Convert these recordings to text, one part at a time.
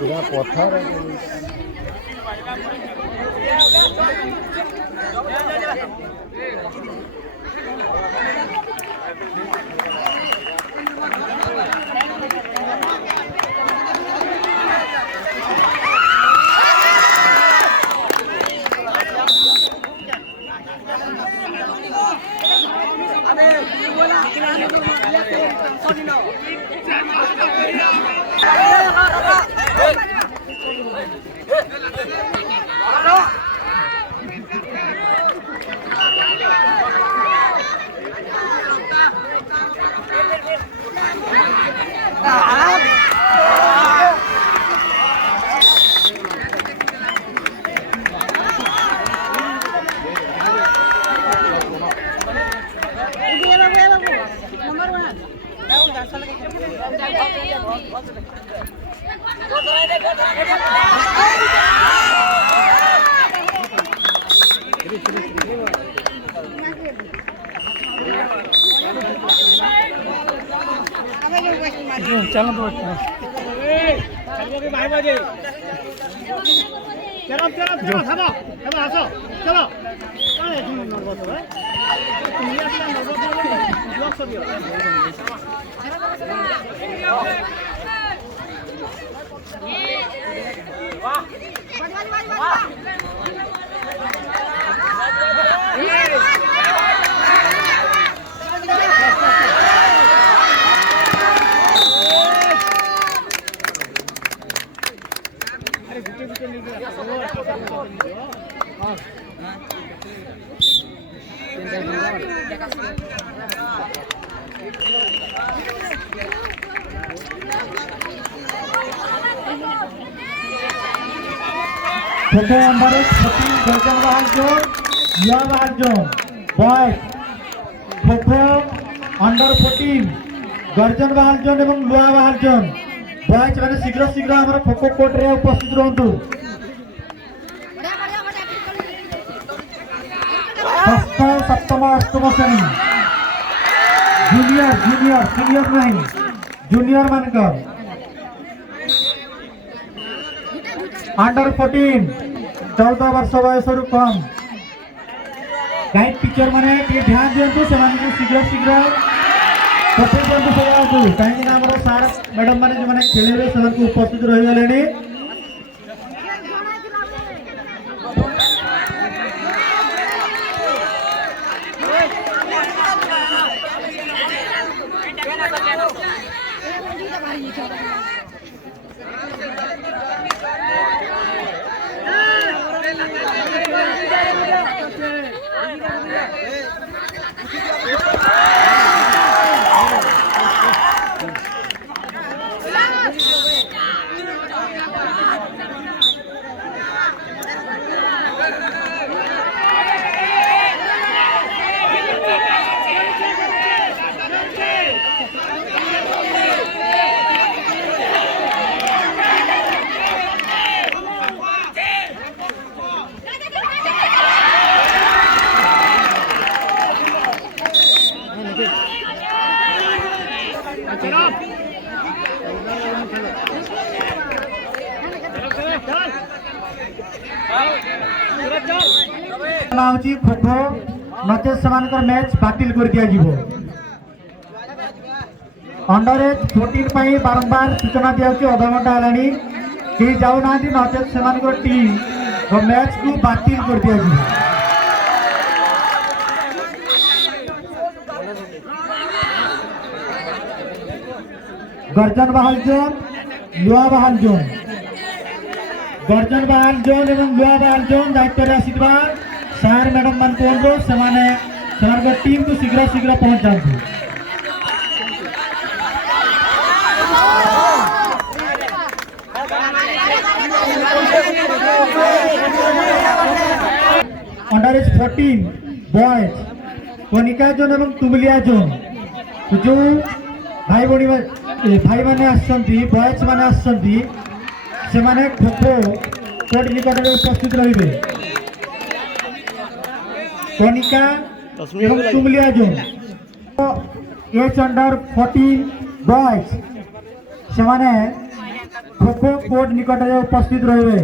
पूरा पत्थर है। चलो तो चलो चलो चलो थामो थामो आसो चलो कौन है तुम नंबर तो है तुम ये अपना नंबर तो ब्लॉक सब वाह वाह প্রথম নম্বরে সতীশ গর্জনবাহার জোন ইয়াবাহার জোন বয়স খোখো अंडर 14 গর্জনবাহার জোন এবং লুয়াবাহার জোন বয়স মানে শীঘ্র শীঘ্র আমার খোখো কোর্টরে উপস্থিত রহন্তু ষষ্ঠ সপ্তম অষ্টম শ্রেণী জুনিয়র জুনিয়র সিনিয়র নাই জুনিয়র মানকর अंडर 14 14 वर्ष बयस कम गाइड टीचर मैंने ध्यान दिंतु से शीघ्र शीघ्र पठे दिंतु कहीं सार मैडम मैंने जो मैंने खेल से उपस्थित रही गले ना होची खो खो नचे समानकर मैच बातिल कर दिया जीवो अंडर एज 14 पई बारंबार सूचना दिया कि आधा घंटा हलानी कि जाऊ ना दी नचे समानकर टीम वो मैच को बातिल कर दिया जीवो गर्जन बहाल जोन लुआ बहाल जोन गर्जन बहाल जोन एवं लुआ बहाल जोन दायित्व रे आसीबा सार मैडम मान को सेमाने टीम को शीघ्र शीघ्र पहुंच जांतु under age 14 boys Kanika zone एवं तुमलिया जोन जो भाई बड़ी भाई माने आसछंती बॉयज माने आसछंती से माने खो खो कोर्ट निकट में उपस्थित रहिबे कनिका एवं Tumlia zone as under 14 boys से माने खो खो कोर्ट निकट में उपस्थित रहिबे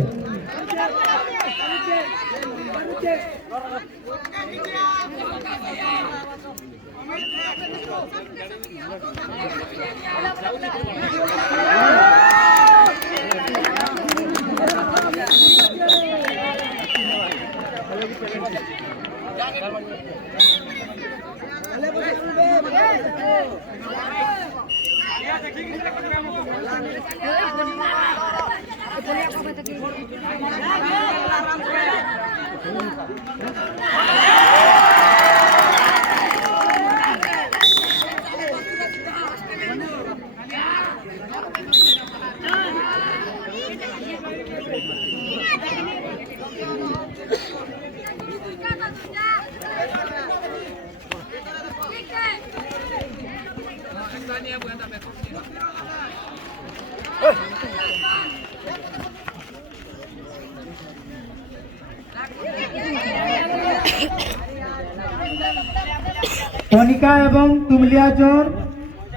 कनिका एवं Tumlia zone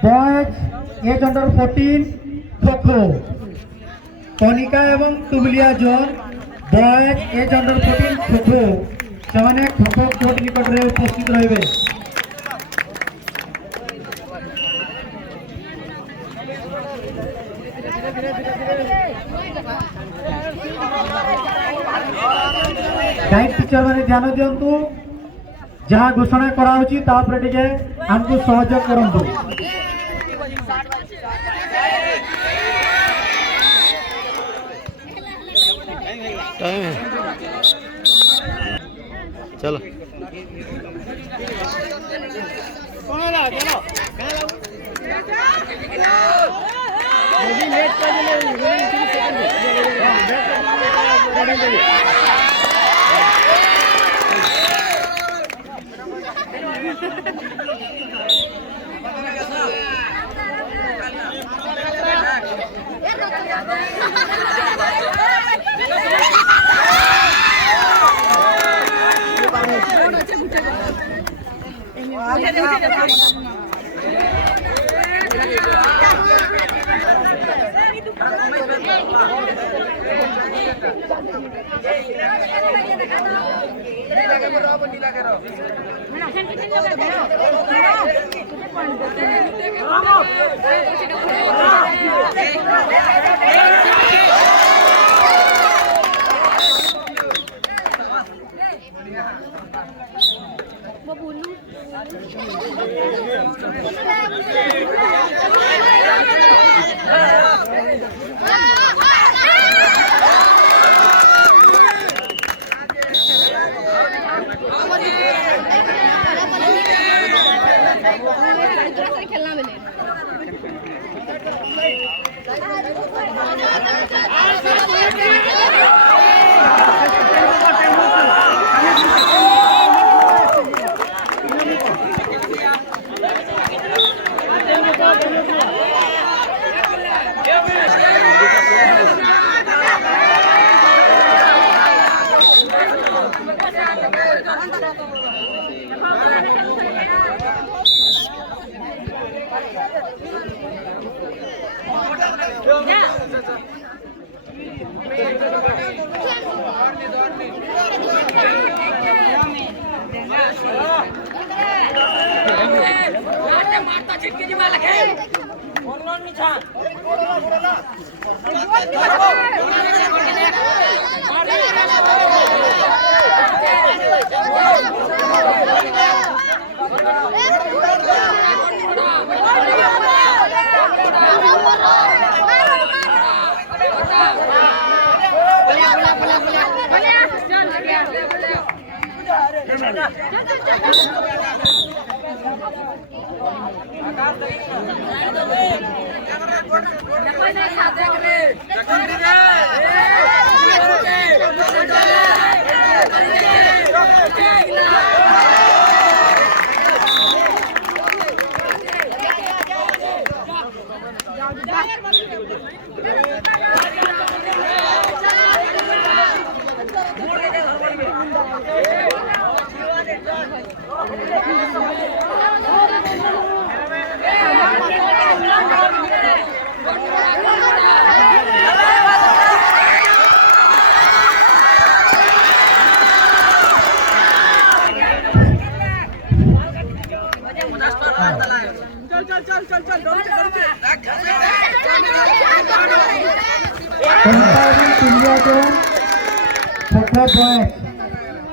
boys as under 14 खो खो कनिका एवं Tumlia zone boys as under 14 kho kho से खो खो कोर्ट निकट में उपस्थित रहिबे गाइड टीचर माने ध्यान दियंतु जहाँ घोषणा करा होची तापरे टिके हमको सहयोग करंतु टाइम है चलो कौन ला चलो यदि लेट कर दिले 3 सेकंड हां बैक कर खेलना मिले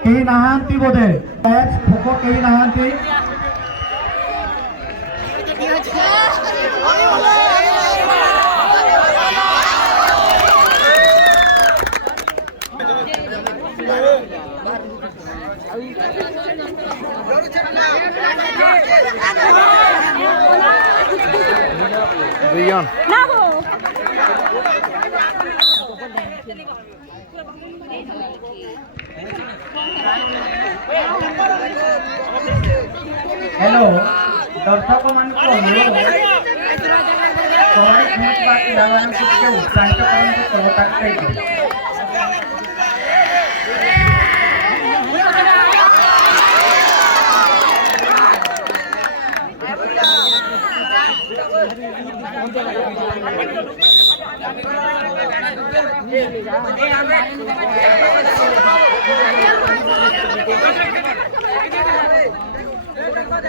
केही नाहांती बोधे खो केही नाहांती हेलो दर्शक मान को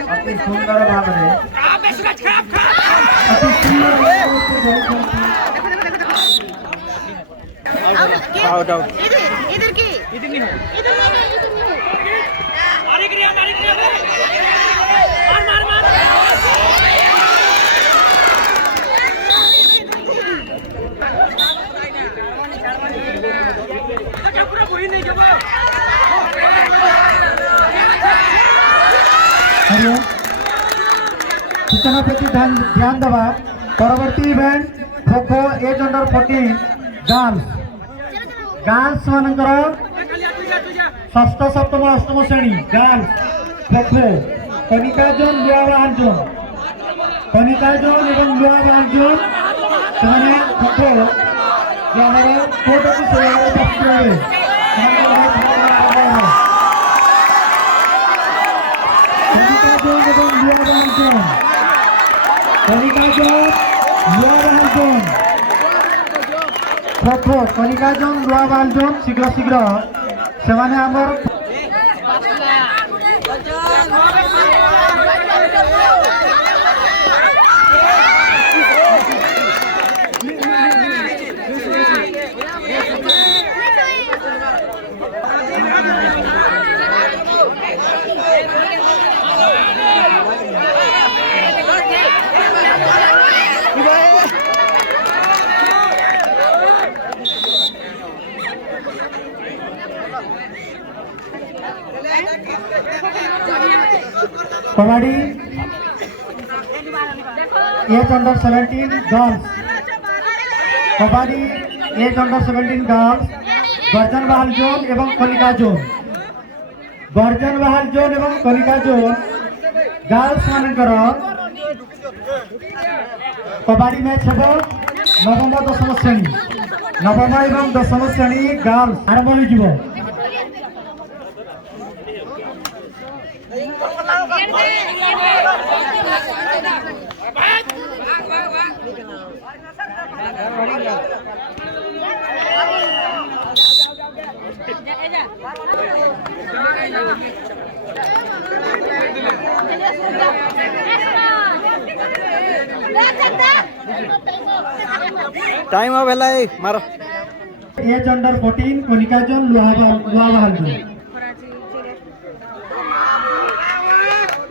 अति सुंदर भाव में अति सुंदर आउट आउट इधर की इधर नहीं मारे क्रिया मार पूरा कोई नहीं जब सूचना प्रति ध्यान दबा परवर्ती event kho kho as under 14 girls मानकर षष्ठ सप्तम अष्टम श्रेणी girls kho kho Kanika zone Luawal zone Kanika zone एवं लुआवाल जोन से खो खो जो हमारे कोर्ट की सेवा कलिका जोन लुआवाल जोन शीघ्र शीघ्र से kabaddi age under 17 girls kabaddi age under 17 girls गर्जन बहाल जोन एवं कलिका जोन गर्जन बहाल जोन एवं कलिका जोन गर्ल्स मानकर कबड्डी मैच हेब नवम दशम श्रेणी नवम एवं दशम श्रेणी गर्ल्स आरंभ हो टाइम अब है मारो age under 14 Kanika zone Lohabal zone